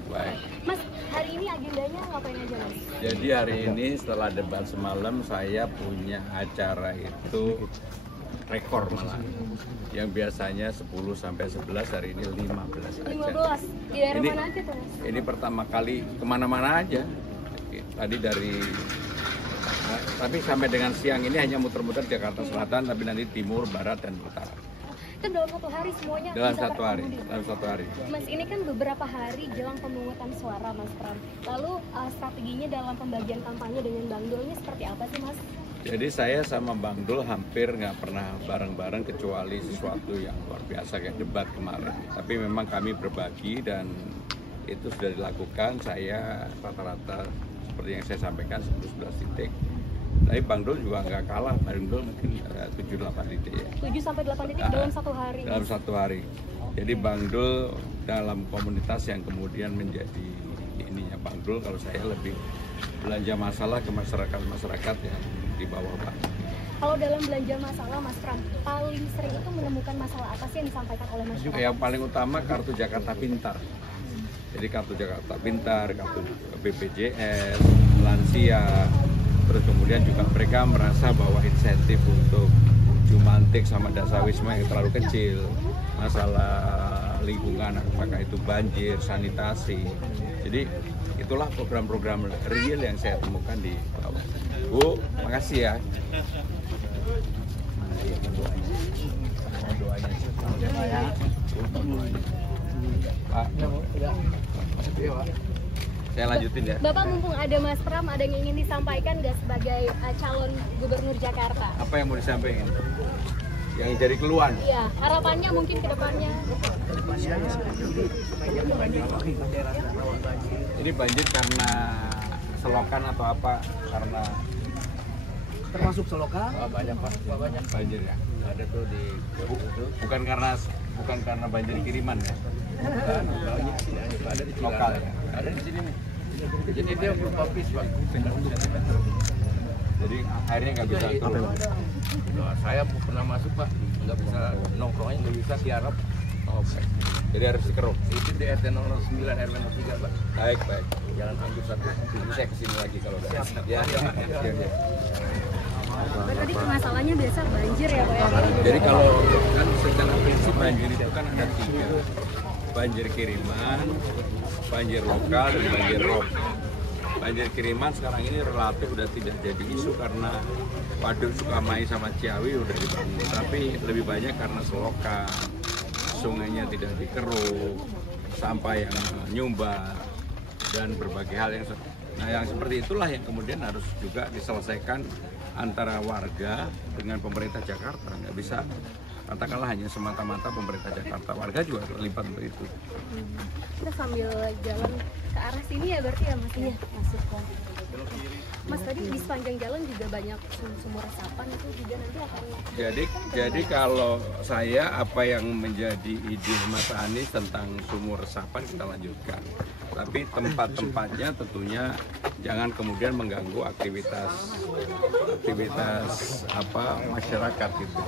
baik. Mas, hari ini agendanya ngapain aja, Mas? Jadi hari ini setelah debat semalam saya punya acara itu rekor malah. Yang biasanya 10 sampai 11 hari ini 15 aja. 15. Di daerah Ini, mana aja tuh, Mas? ini pertama kali kemana-mana aja. Tadi tapi sampai dengan siang ini hanya muter-muter Jakarta Selatan, tapi nanti timur, barat, dan utara. Itu dalam satu hari semuanya Dalam bisa satu hari. Mas, ini kan beberapa hari jelang pemungutan suara, Mas Pram. Lalu strateginya dalam pembagian kampanye dengan Bang Dul ini seperti apa sih, Mas? Jadi saya sama Bang Dul hampir nggak pernah bareng-bareng kecuali sesuatu yang luar biasa kayak debat kemarin. Tapi memang kami berbagi dan itu sudah dilakukan. Saya rata-rata seperti yang saya sampaikan 11 titik. Tapi Bang Dul juga nggak kalah, Bang Dul mungkin 7-8 titik ya. 7-8 titik dalam satu hari. Dalam satu hari. Jadi Bang Dul dalam komunitas yang kemudian menjadi ininya Bang Dul, kalau saya lebih belanja masalah ke masyarakat yang di bawah Bang. Kalau dalam belanja masalah, Mas Pram, paling sering itu menemukan masalah apa sih yang disampaikan oleh masyarakat? Yang paling utama kartu Jakarta Pintar. Jadi kartu Jakarta Pintar, kartu BPJS, lansia, terus kemudian juga mereka merasa bahwa insentif untuk Jumantik sama Dasawisma yang terlalu kecil, masalah lingkungan, apakah itu banjir, sanitasi. Jadi itulah program-program real yang saya temukan di bawah. Bu, makasih ya. Pak, saya lanjutin ya. Bapak, mumpung ada Mas Pram, ada yang ingin disampaikan nggak sebagai calon gubernur Jakarta? Apa yang mau disampaikan? Yang jadi keluhan? Iya, harapannya mungkin ke depannya. Ini banjir karena selokan atau apa? Karena termasuk selokan? Banyak Pak, banyak banjir ya. Ada tuh di bukan karena banjir kiriman ya. Bukan, ada di Lokal ya. Ada di sini nih. Jadi dia berpapis Pak. Jadi akhirnya nggak bisa turun. Saya pernah masuk Pak, nggak bisa nongkrongnya, nggak bisa siarap. Oke. Jadi harus dikeruk. Itu di RT 09 RW 03 Pak. Baik. Jalan Anggur 1. Ini saya kesini lagi kalau udah. Ya. Pak, tadi masalahnya biasa banjir ya, Pak? Jadi kalau kan secara prinsip banjir itu kan ada 3. Banjir kiriman, banjir lokal, dan banjir rob. Banjir kiriman sekarang ini relatif udah tidak jadi isu karena Waduk Sukamai sama Ciawi udah dibangun. Tapi lebih banyak karena selokan, sungainya tidak dikeruk, sampah yang nyumbat, dan berbagai hal yang seperti itulah yang kemudian harus juga diselesaikan antara warga dengan pemerintah Jakarta. Nggak bisa katakanlah hanya semata-mata pemerintah Jakarta, warga juga terlibat untuk itu. Kita sambil jalan ke arah sini ya berarti ya, Mas? Iya, masuk ke. Mas, tadi di sepanjang jalan juga banyak sumur resapan, itu juga nanti akan. Jadi kalau saya apa yang menjadi ide Mas Anies tentang sumur resapan kita lanjutkan. Tapi tempat-tempatnya tentunya jangan kemudian mengganggu aktivitas masyarakat gitu.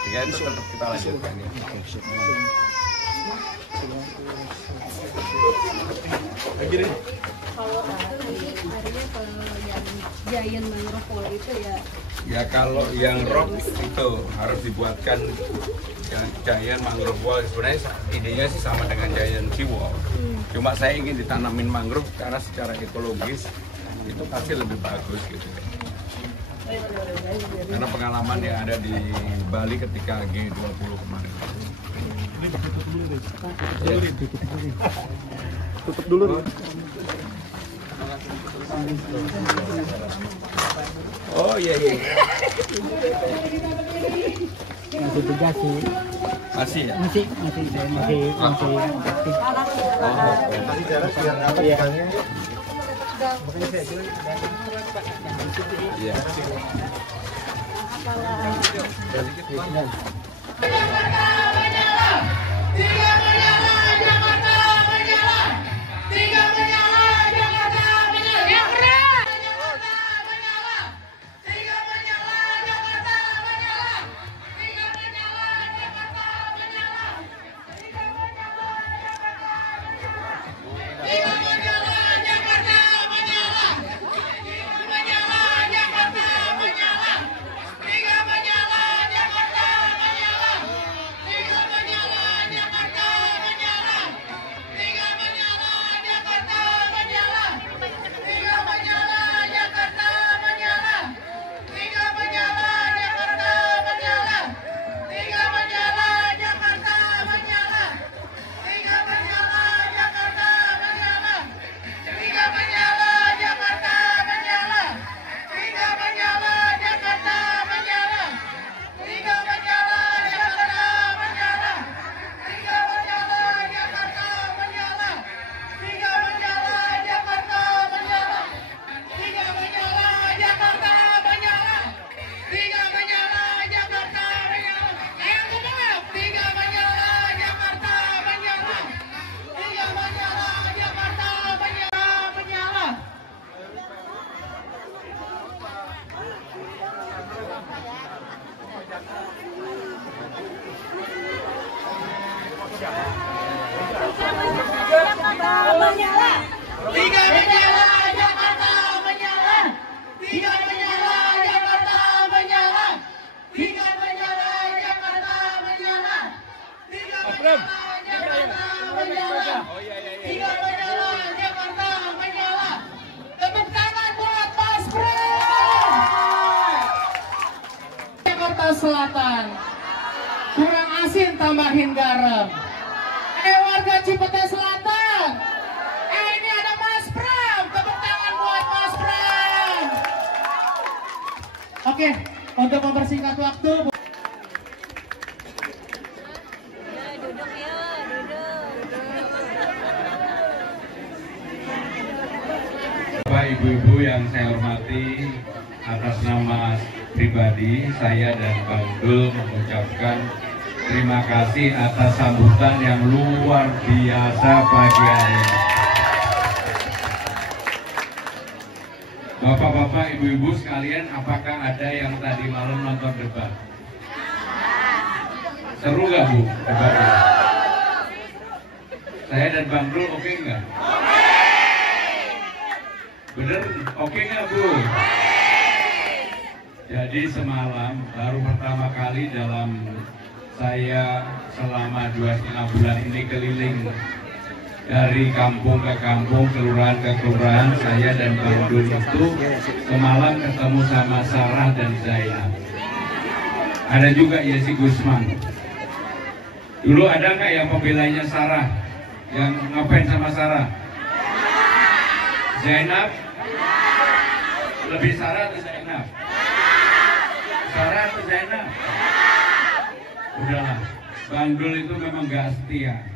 Sehingga itu tetap kita lanjutkan ya. Kalau nanti harinya kalau yang Giant Mangrove Wall itu ya. Ya kalau yang rock itu harus dibuatkan yang Giant Mangrove Wall. Sebenarnya idenya sih sama dengan Giant Sea Wall. Cuma saya ingin ditanamin mangrove karena secara ekologis itu pasti lebih bagus gitu. Karena pengalaman yang ada di Bali ketika G20 kemarin. Tutup dulu. Oh iya. Masih tugas sih. Masih ya? Masih aktif. Masih jarak biar apa ikannya? Iya. menyala. Tiga menyala, Jakarta menyala. Tiga menyala, Jakarta menyala. Tiga menyala, Jakarta menyala. Tiga menyala, Jakarta menyala. Tiga menyala, Jakarta menyala. Tepuk tangan buat Mas Pram. Jakarta Selatan. Kurang asin tambahin garam. Warga Cipete Selatan. Ini ada Mas Pram. Tepuk tangan buat Mas Pram. Oke, untuk mempersingkat waktu. Bapak Ibu-Ibu yang saya hormati, atas nama pribadi saya dan Bang Dul mengucapkan terima kasih atas sambutan yang luar biasa pagi hari ini. Bapak-bapak, ibu-ibu sekalian, apakah ada yang tadi malam nonton debat? Seru gak Bu debatnya? Saya dan Bang Dul oke nggak? Bener? Oke nggak Bu? Jadi semalam baru pertama kali dalam saya selama 2,5 bulan ini keliling dari kampung ke kampung, kelurahan ke kelurahan. Saya dan Bang Dul itu semalam ketemu sama Sarah dan Zainab. Ada juga Yesi Gusman. Dulu ada nggak yang pembelanya Sarah? Yang ngefans sama Sarah? Zainab? Lebih Sarah atau Zainab? Sarah atau Zainab? Udahlah, Bang Dul itu memang gak setia.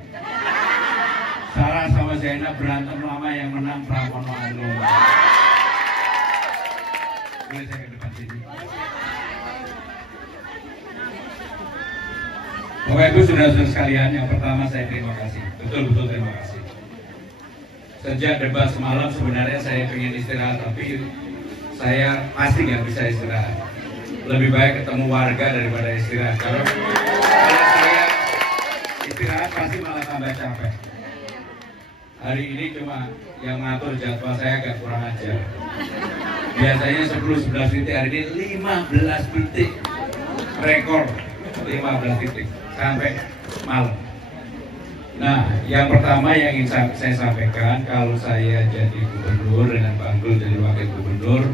Sarah sama Zainab berantem lama, yang menang Pramono Anung. Boleh saya ke depan sini? Bapak Ibu saudara-saudara sekalian, yang pertama saya terima kasih. Betul-betul terima kasih. Sejak debat semalam sebenarnya saya ingin istirahat, tapi saya pasti nggak bisa istirahat. Lebih baik ketemu warga daripada istirahat. Kalau saya istirahat pasti malah tambah capek. Hari ini cuma yang ngatur jadwal saya agak kurang ajar. Biasanya 10-11 titik, hari ini 15 titik. Rekor 15 titik sampai malam. Nah, yang pertama yang ingin saya sampaikan, kalau saya jadi gubernur dengan Bang Dul jadi wakil gubernur,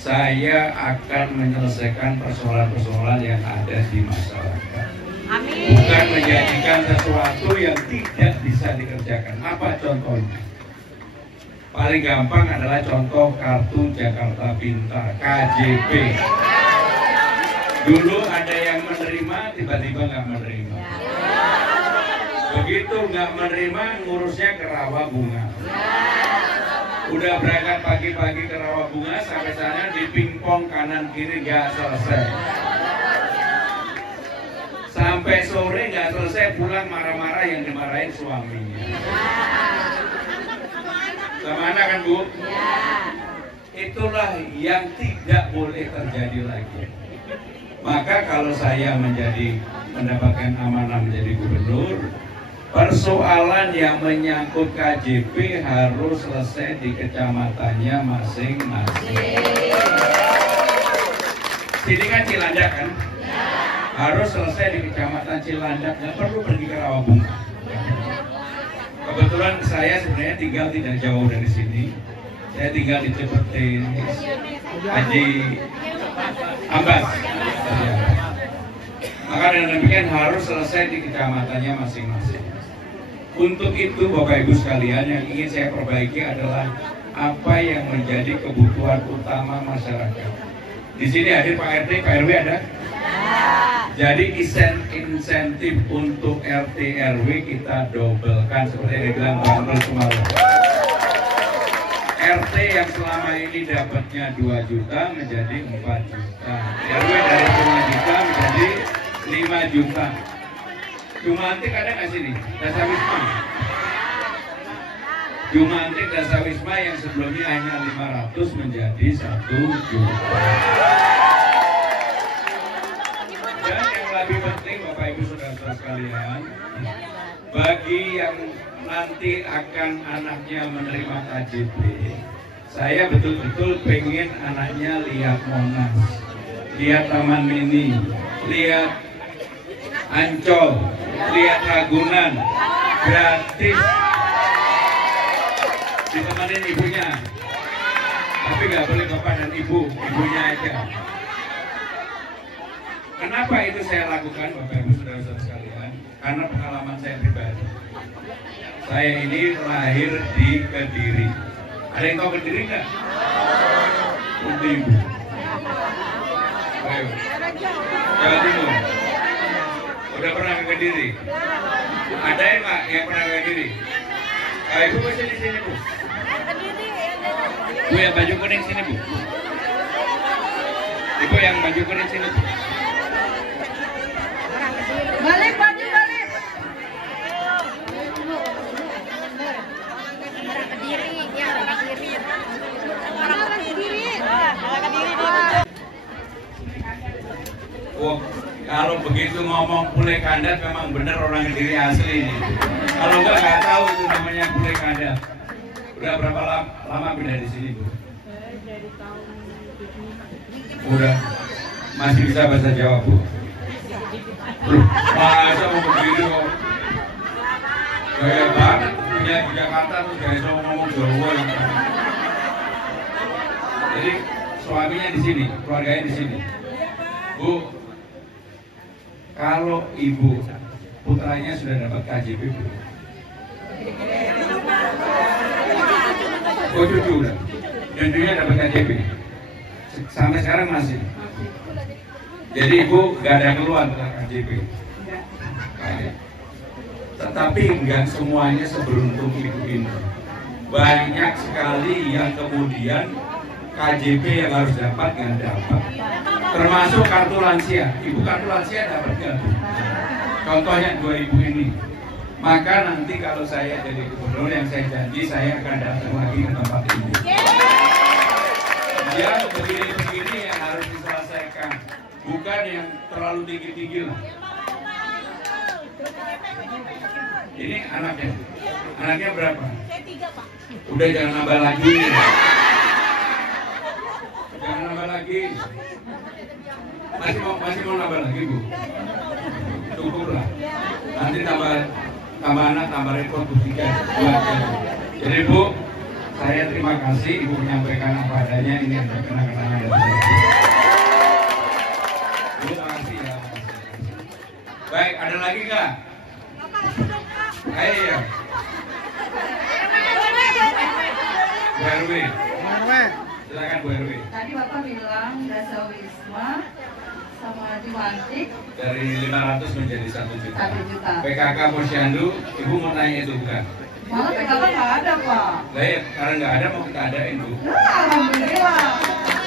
saya akan menyelesaikan persoalan-persoalan yang ada di masyarakat. Amin. Bukan menjadikan sesuatu yang tidak bisa dikerjakan. Apa contohnya? Paling gampang adalah contoh Kartu Jakarta Pintar, KJP. Dulu ada yang menerima, tiba-tiba nggak menerima. Begitu nggak menerima, ngurusnya ke Rawabunga. Udah berangkat pagi-pagi ke Rawabunga, sampai sana di pingpong kanan kiri nggak selesai. Sampai sore nggak selesai, pulang marah-marah, yang dimarahin suaminya. Kemana kan Bu? Itulah yang tidak boleh terjadi lagi. Maka kalau saya mendapatkan amanah menjadi gubernur, persoalan yang menyangkut KJP harus selesai di kecamatannya masing-masing. Sini kan Cilandak kan? Harus selesai di kecamatan Cilandak, nggak perlu pergi ke Rawabunga. Kebetulan saya sebenarnya tinggal tidak jauh dari sini. Saya tinggal di Cipete, Haji Ambas. Maka dengan demikian harus selesai di kecamatannya masing-masing. Untuk itu Bapak Ibu sekalian, yang ingin saya perbaiki adalah apa yang menjadi kebutuhan utama masyarakat. Di sini hadir Pak RT, Pak RW ada? Jadi insentif untuk RT RW kita dobelkan seperti yang dibilang Bang Dul semalam. RT yang selama ini dapatnya 2 juta menjadi 4 juta. RW dari 5 juta menjadi 5 juta. Jumantik ada nggak sini? Dasawisma. Jumantik Dasawisma yang sebelumnya hanya 500 menjadi 1 juta. Dan yang lebih penting Bapak Ibu saudara-saudara sekalian, bagi yang nanti akan anaknya menerima KJP, saya betul-betul pengen anaknya lihat Monas, lihat Taman Mini, lihat Ancol, lihat Ragunan, gratis, ditemenin ibunya, tapi nggak boleh bapak dan ibunya aja. Kenapa itu saya lakukan, Bapak Ibu saudara-saudara sekalian? Karena pengalaman saya pribadi. Saya ini lahir di Kediri. Ada yang tahu Kediri nggak? Kunti Ibu. Ayo. Jawa Timur. Udah pernah ke Kediri? Ada yang nggak yang pernah ke Kediri? Ibu bisa di sini, Bu. Bu yang baju kuning sini, Bu. Ibu yang baju kuning sini, Bu. Balik baju balik. Oh, kalau begitu ngomong Pule Kandat memang benar orang Kediri asli ini. Kalau nggak tahu itu namanya Pule Kandat. Udah berapa lama pindah di sini, Bu? Dari tahun 75. Udah masih bisa bahasa Jawa, Bu? Masa mau begini kok? Gaya banget punya di Jakarta tuh gaya sama ngomong Jawa. Jadi suaminya di sini, keluarganya di sini. Bu, kalau ibu putranya sudah dapat KJP, Bu. Oh cucu udah, cucunya dapat KJP. Sampai sekarang masih. Jadi ibu gak ada keluhan tentang KJP. Tetapi enggak semuanya seberuntung ibu ini. Banyak sekali yang kemudian KJP yang harus dapat nggak dapat. Termasuk kartu lansia. Ibu kartu lansia dapat nggak? Contohnya 2000 ini. Maka nanti kalau saya jadi gubernur yang saya janji saya akan datang lagi ke tempat ibu. Yang begini-begini yang harus diselesaikan. Bukan yang terlalu tinggi-tinggi lah. Ini anaknya. Anaknya berapa? Saya 3, Pak. Udah jangan nambah lagi. Jangan nambah lagi. Masih mau nambah lagi, Bu? Cukup lah. Nanti tambah anak, tambah repot Bu 3. Jadi Bu, saya terima kasih Ibu menyampaikan apa adanya. Ini ada kenang-kenangan dari saya. Bu, makasih ya. Baik, ada lagi nggak? Ayo ya. Bu RW. Silakan Bu RW. Tadi Bapak bilang Dasawisma sama Jumantik Dari 500 menjadi 1 juta. 1 juta. PKK Posyandu, Ibu mau tanya itu bukan? Malah PKK nggak ada, Pak. Baik, karena nggak ada mau kita adain, Bu. Alhamdulillah.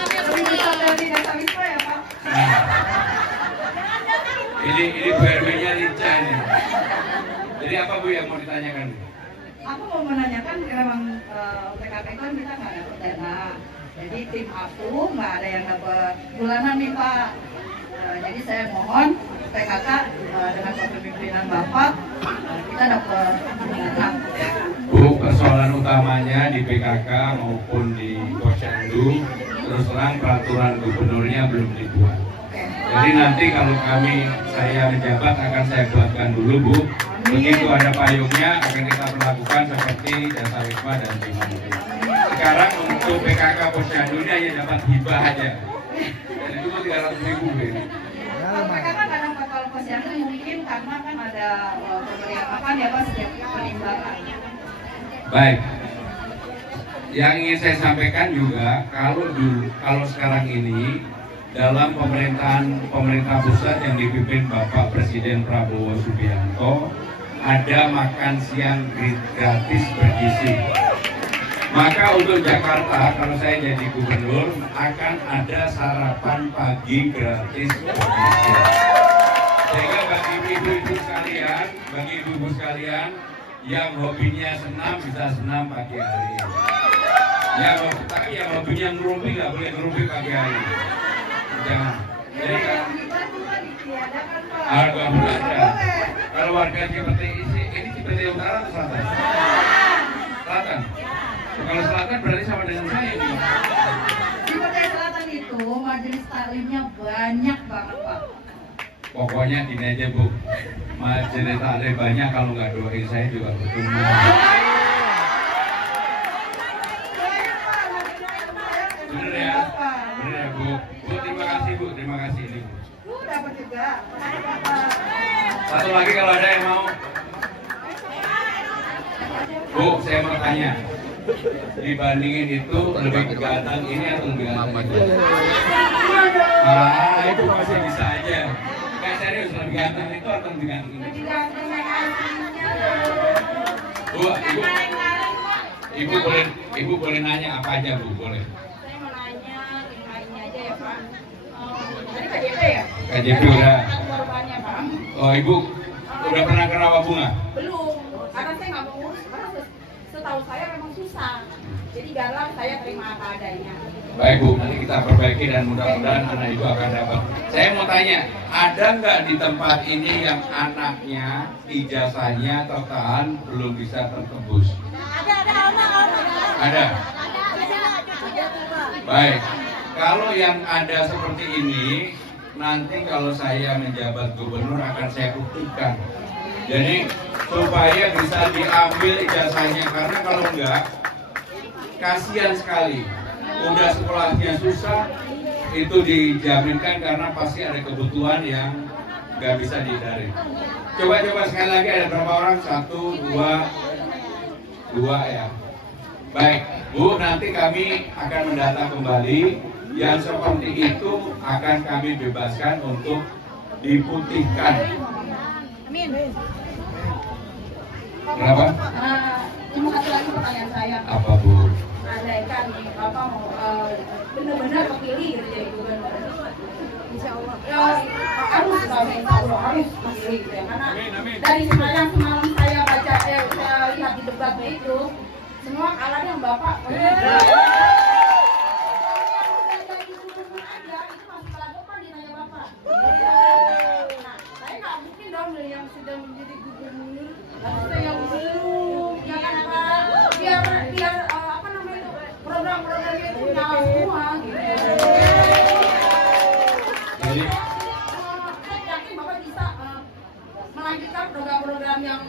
Lebih besar dari Dasawisma ya, Pak. Nah, ini Bu RW-nya lincah nih. Jadi apa Bu yang mau ditanyakan? Aku mau menanyakan memang PKK kan kita nggak dapat dana. Jadi tim aku nggak ada yang dapat bulanan nih Pak. Jadi saya mohon PKK dengan kepemimpinan Bapak kita dapat dana. Bu, persoalan utamanya di PKK maupun di Posyandu terus terang peraturan gubernurnya belum dibuat. Jadi nanti kalau saya menjabat akan saya buatkan dulu Bu. Begitu ada payungnya akan kita perlakukan seperti Dasawisma dan Jumantik. Sekarang untuk PKK Posyandu ini hanya dapat hibah aja. Dan itu 300.000 ini. Kalau PKK nggak dapat kalau Posyandu mungkin karena kan ada pemberian makan ya Pak setiap penimbangan. Baik. Yang ingin saya sampaikan juga kalau sekarang ini dalam pemerintah pusat yang dipimpin Bapak Presiden Prabowo Subianto ada makan siang gratis bergizi. Maka untuk Jakarta kalau saya jadi gubernur akan ada sarapan pagi gratis bergizi. Sehingga bagi ibu-ibu sekalian yang hobinya senam bisa senam pagi hari. Tapi yang hobinya ngerumpi nggak boleh ngerumpi pagi hari. Jangan. Jadi kan, Yang juga ditiadakan Pak. alhamdulillah. Kalau warga seperti isi ini Cipete Utara atau Selatan? Selatan. Kalau Selatan berarti sama dengan saya ini. Cipete Selatan itu majelis taklimnya banyak banget Pak. Pokoknya gini aja Bu, majelis taklim banyak, kalau nggak doain saya juga bertumbuh. Bener ya? Bener ya Bu? Bu terima kasih Bu, terima kasih ini. Bu dapat juga. Satu lagi kalau ada yang mau. Bu, saya mau tanya. Dibandingin itu lebih ganteng ini atau lebih ganteng itu? Ah, itu masih bisa aja. Kayak serius, lebih ganteng itu atau lebih ganteng ini? Bu, ibu boleh nanya apa aja Bu, boleh? Saya mau nanya ini aja ya Pak. Tadi KJP ya? KJP udah. Korbannya Pak. Oh Ibu, udah pernah ke Rawabunga? Belum, karena saya nggak mau ngurus, karena setahu saya memang susah. Jadi galang saya terima apa adanya. Baik Bu, nanti kita perbaiki dan mudah-mudahan anak Ibu akan dapat. Saya mau tanya, ada nggak di tempat ini yang anaknya ijazahnya tertahan belum bisa tertembus? Ada. Baik, kalau yang ada seperti ini, nanti kalau saya menjabat gubernur akan saya buktikan. Jadi supaya bisa diambil ijazahnya, karena kalau enggak, kasihan sekali. Udah sekolahnya susah, itu dijaminkan karena pasti ada kebutuhan yang nggak bisa dihindari. Coba sekali lagi, ada berapa orang? 1, 2 ya. Baik, Bu, nanti kami akan mendata kembali. Yang seperti itu akan kami bebaskan untuk diputihkan. Amin. Kenapa? Cuma satu lagi pertanyaan saya. Apa Bu? Ada kan Bapak mau benar-benar terpilih gitu jadi gubernur. Insya Allah. Harus terpilih gitu ya. Karena dari semalam saya baca, saya lihat di debatnya itu, semua kalah yang Bapak. Yang sedang menjadi gubernur, harusnya yang belum, ya kan biar apa namanya itu program-programnya itu nyala semua gitu. Jadi, saya yakin Bapak bisa melanjutkan program-program yang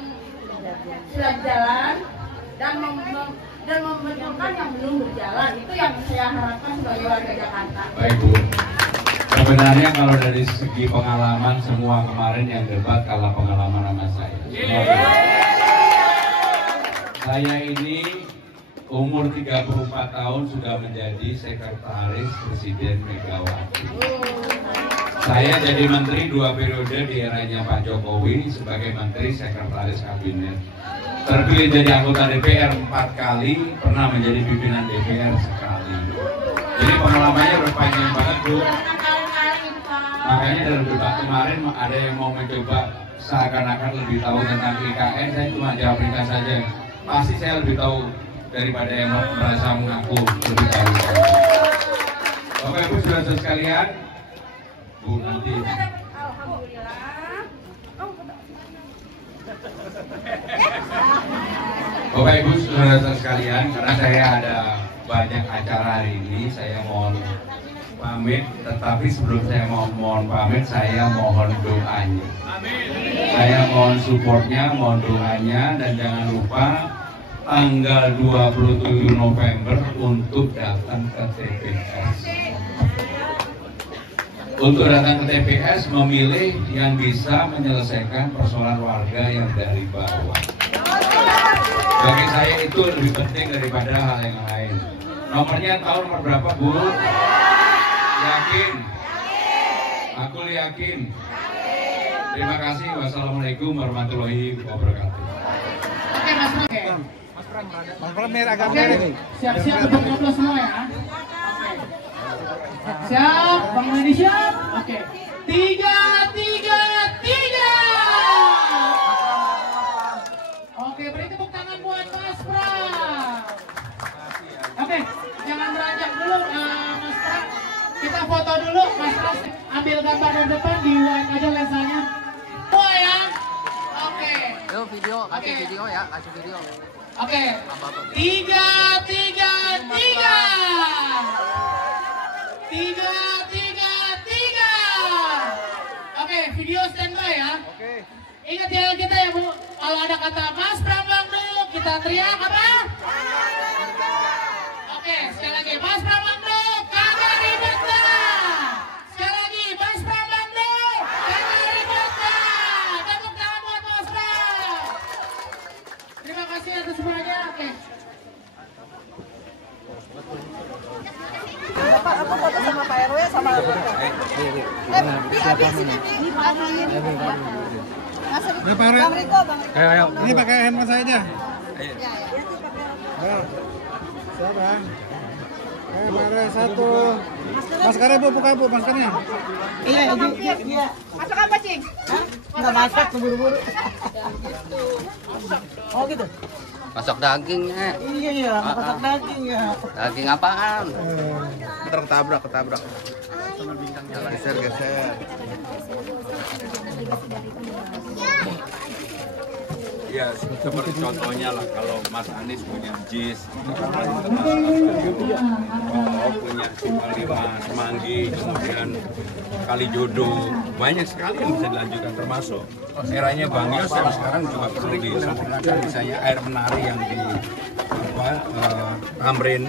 sudah berjalan dan membetulkan yang belum berjalan. Itu yang saya harapkan sebagai warga Jakarta. baik Bu. Sebenarnya kalau dari segi pengalaman, semua kemarin yang debat kalah pengalaman sama saya. Saya ini umur 34 tahun sudah menjadi sekretaris Presiden Megawati. Saya jadi menteri 2 periode di eranya Pak Jokowi sebagai menteri sekretaris kabinet. Terpilih jadi anggota DPR 4 kali, pernah menjadi pimpinan DPR sekali. Jadi pengalamannya berpanjang banget Bu. Makanya dalam debat kemarin ada yang mau mencoba seakan-akan lebih tahu tentang IKN, saya cuma jawab ringkas saja. Pasti saya lebih tahu daripada yang merasa mengaku lebih tahu. Bapak Ibu saudara sekalian, Bu nanti. Bapak Ibu saudara sekalian, karena saya ada banyak acara hari ini, saya mohon pamit, tetapi sebelum saya mohon pamit, saya mohon doanya. Saya mohon supportnya, mohon doanya, dan jangan lupa tanggal 27 November untuk datang ke TPS. Untuk datang ke TPS, memilih yang bisa menyelesaikan persoalan warga yang dari bawah. Bagi saya itu lebih penting daripada hal yang lain. Nomornya tahu nomor berapa Bu? Yakin? Aku yakin. Terima kasih. Wassalamualaikum warahmatullahi wabarakatuh. Oke Mas Pram. Mas Pram agak merah nih. Siap-siap untuk nyoblos semua ya. Siap, Bang Leni siap. Oke. 3. Oke, beri tepuk tangan buat Mas Pram. Oke, jangan beranjak dulu Mas Pram. Kita foto dulu, Mas Pram. Ambil gambar dari depan, diulang aja lensanya. Semua ya. Oke. Yo video. Oke. Video ya, kasih video. Oke. 3, 3, 3. 3, 3, 3. Oke, video standby ya. Oke. Ingat jalan kita ya Bu. Kalau ada kata Mas Prambang dulu, kita teriak apa? Oke, sekali lagi Mas Prambang dulu, kagak ribet dah. Sekali lagi Mas Prambang dulu, kagak ribet dah. Tepuk tangan buat Mas Pram. Terima kasih atas semuanya. Oke. Bapak, aku foto sama Pak RW sama Bang Riko, Ayo. Ini pakai handphone saya aja. Ayo. Siapa? Mari satu. Maskernya Bu, buka Bu, maskernya. Iya, iya. Masak apa, Cing? Enggak masak, buru-buru. Oh gitu? Masak dagingnya. Iya, masak daging ya. Daging apaan? Ketabrak. Geser. Ya, seperti contohnya lah kalau Mas Anies punya JIS, punya Simpang 5, Semanggi, kemudian Kalijodo, banyak sekali yang bisa dilanjutkan termasuk eranya Bang Yos yang sekarang juga perlu disempurnakan, misalnya air menari yang di Tamrin,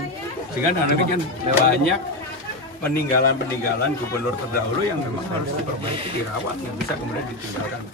sehingga dengan demikian banyak peninggalan gubernur terdahulu yang memang harus diperbaiki, dirawat, yang bisa kemudian ditinggalkan.